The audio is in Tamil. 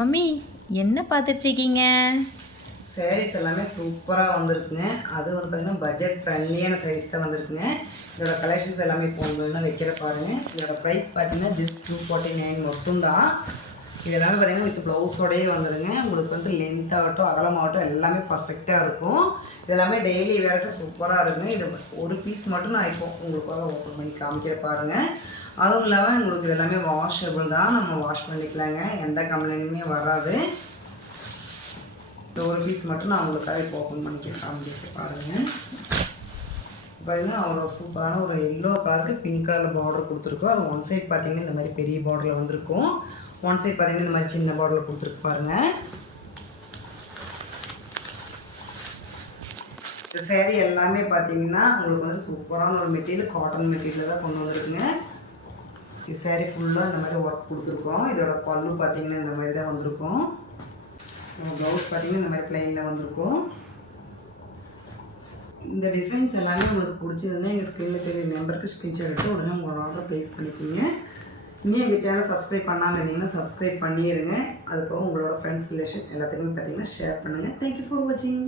மம்மி என்ன பார்த்துட்ருக்கீங்க? சாரீஸ் எல்லாமே சூப்பராக வந்திருக்குங்க. அது வந்து பார்த்திங்கன்னா பட்ஜெட் ஃப்ரெண்ட்லியான சைஸ் தான் வந்திருக்குங்க. இதோட கலெக்ஷன்ஸ் எல்லாமே இப்போ ஒன்று வைக்கிற பாருங்கள். இதோட ப்ரைஸ் பார்த்தீங்கன்னா ஜஸ்ட் 249 மட்டும்தான். இது எல்லாமே பார்த்திங்கன்னா வித் ப்ளவுஸோடையே வந்துடுங்க. உங்களுக்கு வந்து லென்த் ஆகட்டும் அகலமாகட்டும் எல்லாமே பர்ஃபெக்டாக இருக்கும். இது எல்லாமே டெய்லி வேறுக்கு சூப்பராக இருக்குங்க. இது ஒரு பீஸ் மட்டும் நான் இப்போ உங்களுக்காக ஓப்பன் பண்ணி காமிக்கிற பாருங்கள். அதுவும் இல்லாமல் உங்களுக்கு இது எல்லாமே வாஷபிள் தான். நம்ம வாஷ் பண்ணிக்கலாங்க, எந்த கம்ப்ளைண்ட்டுமே வராது. இந்த ஒரு பீஸ் மட்டும் நான் உங்களுக்காக இப்போ ஓப்பன் பண்ணிக்க காமிக்க பாருங்கள். பார்த்தீங்கன்னா அவ்வளோ சூப்பரான ஒரு எல்லோ கலருக்கு பிங்க் கலரில் பார்டர் கொடுத்துருக்கோம். அது ஒன் சைட் பார்த்தீங்கன்னா இந்த மாதிரி பெரிய பார்டரில் வந்திருக்கும். ஒன் சைட் பார்த்தீங்கன்னா இந்த மாதிரி சின்ன பார்டரில் கொடுத்துருக்கு பாருங்கள். இந்த சேரீ எல்லாமே பார்த்தீங்கன்னா உங்களுக்கு வந்து சூப்பரான ஒரு மெட்டீரியல், காட்டன் மெட்டீரியல் தான் கொண்டு வந்துருக்குங்க. இது சேரீ ஃபுல்லாக இந்த மாதிரி ஒர்க் கொடுத்துருக்கோம். இதோட பல்லு பார்த்தீங்கன்னா இந்த மாதிரி தான் வந்திருக்கும். நம்ம ப்ளவுஸ் பார்த்தீங்கன்னா இந்த மாதிரி ப்ளைனில் வந்திருக்கும். இந்த டிசைன்ஸ் எல்லாமே உங்களுக்கு பிடிச்சதுன்னா எங்கள் ஸ்க்ரீனில் தெரிய நம்பருக்கு ஸ்க்ரீன்ஷாட் எடுத்து உடனே உங்களோட ஆர்டர் ப்ளேஸ் பண்ணிக்கோங்க. இன்னும் எங்கள் சேனல் சப்ஸ்கிரைப் பண்ணாமல் இருந்தீங்கன்னா சப்ஸ்கிரைப் பண்ணிடுங்க. அதுக்கப்புறம் உங்களோட ஃப்ரெண்ட்ஸ் ரிலேஷன் எல்லாத்துக்குமே பார்த்தீங்கன்னா ஷேர் பண்ணுங்கள். தேங்க்யூ ஃபார் வாட்சிங்.